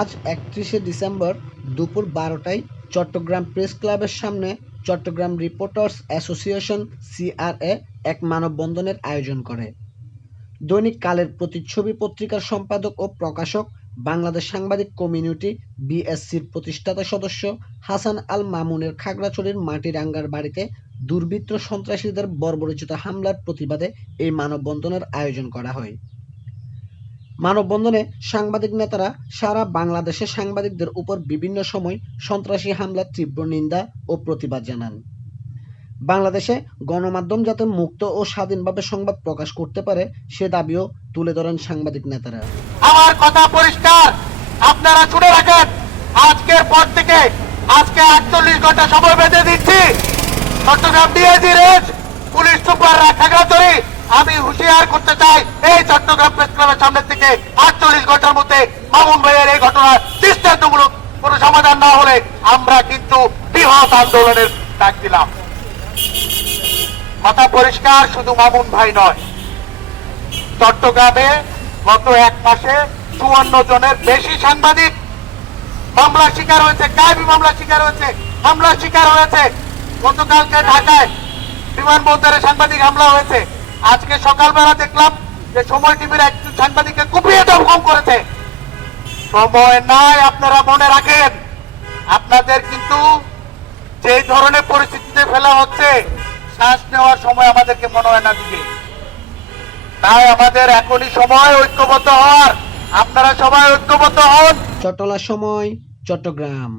আজ ৩১শে ডিসেম্বর দুপুর ১২টায় চট্টগ্রাম প্রেস ক্লাবের সামনে চট্টগ্রাম রিপোর্টার্স অ্যাসোসিয়েশন সিআরএ এক মানববন্ধনের আয়োজন করে। দৈনিক কালের প্রতিচ্ছবি পত্রিকার সম্পাদক ও প্রকাশক, বাংলাদেশ সাংবাদিক কমিউনিটি বিএসসির প্রতিষ্ঠাতা সদস্য হাসান আল মামুনের খাগড়াছড়ির মাটিরাঙ্গার বাড়িতে দুর্বৃত্ত সন্ত্রাসীদের বর্বরোচিত হামলার প্রতিবাদে এই মানববন্ধনের আয়োজন করা হয়। মানববন্ধনে সাংবাদিক নেতারা সারা বাংলাদেশে সাংবাদিকদের উপর বিভিন্ন সময় সন্ত্রাসী হামলার তীব্র নিন্দা ও প্রতিবাদ জানান। বাংলাদেশে গণমাধ্যম যাতে মুক্ত ও স্বাধীনভাবে সংবাদ প্রকাশ করতে পারে সে দাবিও তুলে ধরেন সাংবাদিক নেতারা। আমার কথা পরিষ্কার, আপনারা শুনে রাখেন, আজকের পর থেকে আজকে ৪৮ ঘন্টা সময় বেঁধে দিচ্ছি। চট্টগ্রাম ডিআইজি রেঞ্জ পুলিশ সুপাররা খাগড়াছড়ি, আমি হুঁশিয়ার করতে চাই, এই চট্টগ্রাম প্রেস ক্লাবের সামনে থেকে ৪৮ ঘন্টার মধ্যে মামুন ভাইয়ের এই ঘটনার দৃষ্টান্তমূলক কোনো সমাধান না হলে আমরা কিন্তু বৃহৎ আন্দোলনের ডাক দিলাম। কথা পরিষ্কার, শুধু মামুন ভাই নয়, চট্টগ্রামে গত এক মাসে ৫৪ জনের বেশি সাংবাদিক মামলার শিকার হয়েছে, গায়েবী মামলার শিকার হয়েছে, হামলার শিকার হয়েছে। গতকালকে ঢাকায় বিমানবন্দরে সাংবাদিক হামলা হয়েছে। আজকে সকালবেলা দেখলাম যে সময় টিভির এক সাংবাদিককে কুপিয়ে দমন করেছে। সময় নাই, আপনারা মনে রাখেন, আপনাদের কিন্তু যে ধরনের পরিস্থিতিতে ফেলা হচ্ছে, শ্বাস নেওয়ার সময় আমাদেরকে মনে হয় না দিকে। তাই আমাদের এখনই সময় ঐক্যবদ্ধ হওয়ার, আপনারা সবাই ঐক্যবদ্ধ হন। চট্টলা সময়, চট্টগ্রাম।